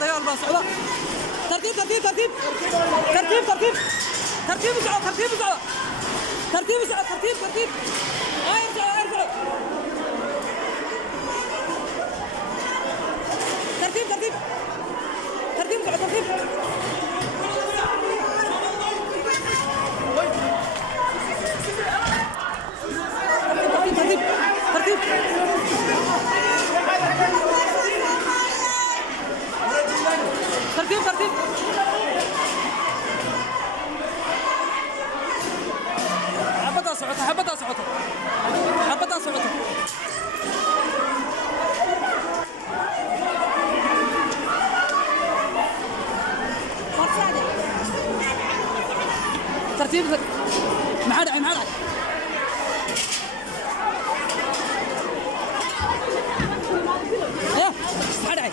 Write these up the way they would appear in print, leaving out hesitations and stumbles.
دجال باص على ترتيب ترتيب ترتيب ترتيب ترتيب ترتيب وسعة ترتيب وسعة ترتيب وسعة ترتيب ترتيب ارجع ترتيب ترتيب ترتيب وسعة ترتيب ترتيب ترتيب ترتيب ترتيب حبتها صعوتها حبتها صعوتها حبتها صعوتها ترتيب معدعي معدعي ايوه معدعي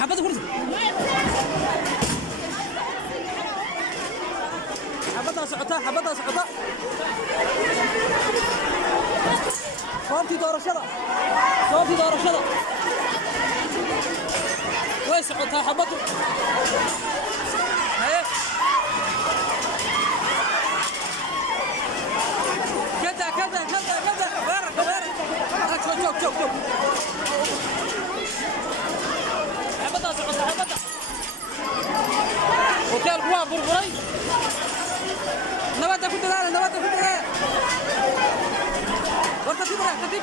حبتها فرصة حبتها صعوتها حبتها صعوتها صوبتي دور الشرع صوبتي دور الشرع وين صعوتها حبته هي كذا كذا كذا كذا ويرك شوف حبتها صعوتها حبتها وكيل قواه بربري نبات كنت لا نبات كنت لا ورطة تبرع تبيك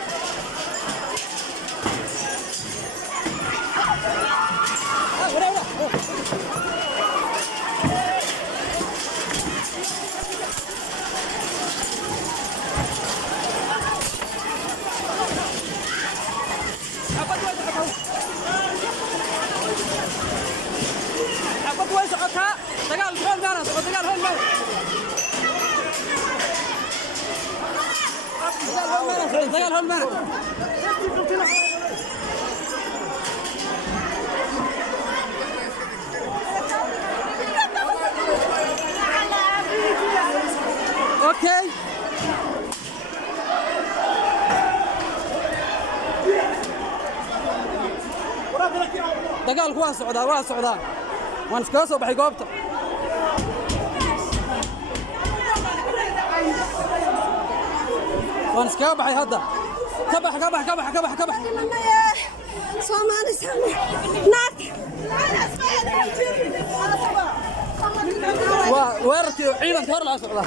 ولا حبت وين سقطها دجال هون معنا دجال هون معنا دجال هون معنا اوكي دجال waa socdaa waan iska soo baxay goobta waan iska baxay hadda ka bax Soomaali sami naak waa weerarkii ciidanka hor la socda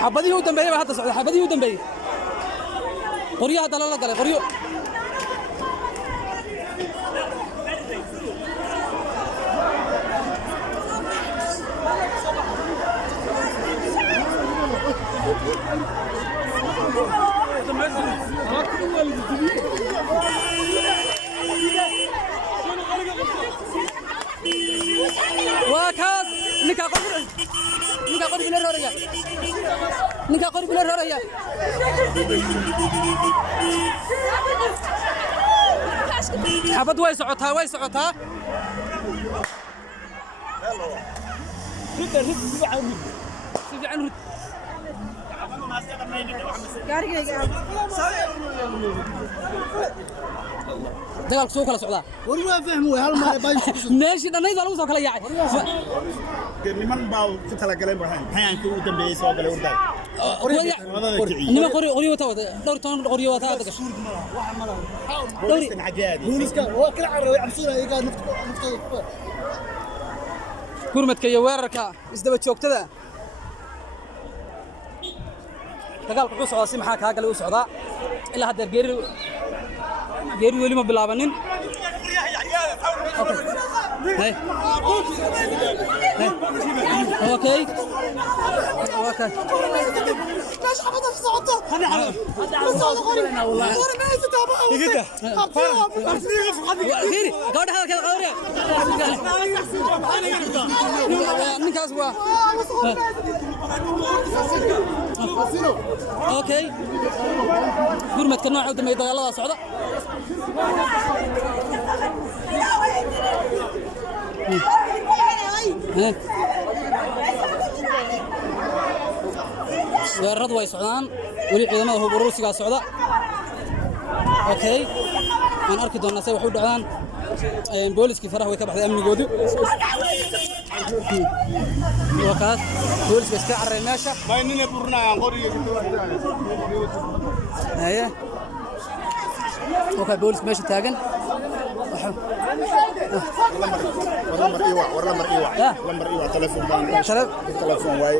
حبديه ودنبيه هذا صعد حبديه ودنبيه قريه هذا لا قال قريه وكاس نكا قرب الرورية نكا قرب الرورية حبد وين سعوتها رد سيدي عن رد dagaalku soo kala socdaa war ma fahmo hal mar bay meeshii dhanayda lagu soo kala yaacay niman baa ku tala galay waxaan hayaanka u dambeeyay soo galay urday niman qori wata dhowr toon qori wata dadka booliska xajaadi booliska waa kala carray cabsina iyaga naftooda gurmadka iyo weerarka isdaba joogtada dagaalku wuxuu socdaa si maxaa kaa galay u socdaa ilaa hadda geeri weli ma bilaabanin اوكي اوكي gurmadka nooca u dambeeyay dagaalada socda weeraradu way socdaan weli ciidamada hub uruursiga socda okay aan arki doonaa say wax u dhacdaan booliskii faraha way ka baxday amnigoodu wakaas booliska iska carray meesha baynina burnaa qoriga haye okay booliska meesha taagan lambar iwa telefoon baan telefoon way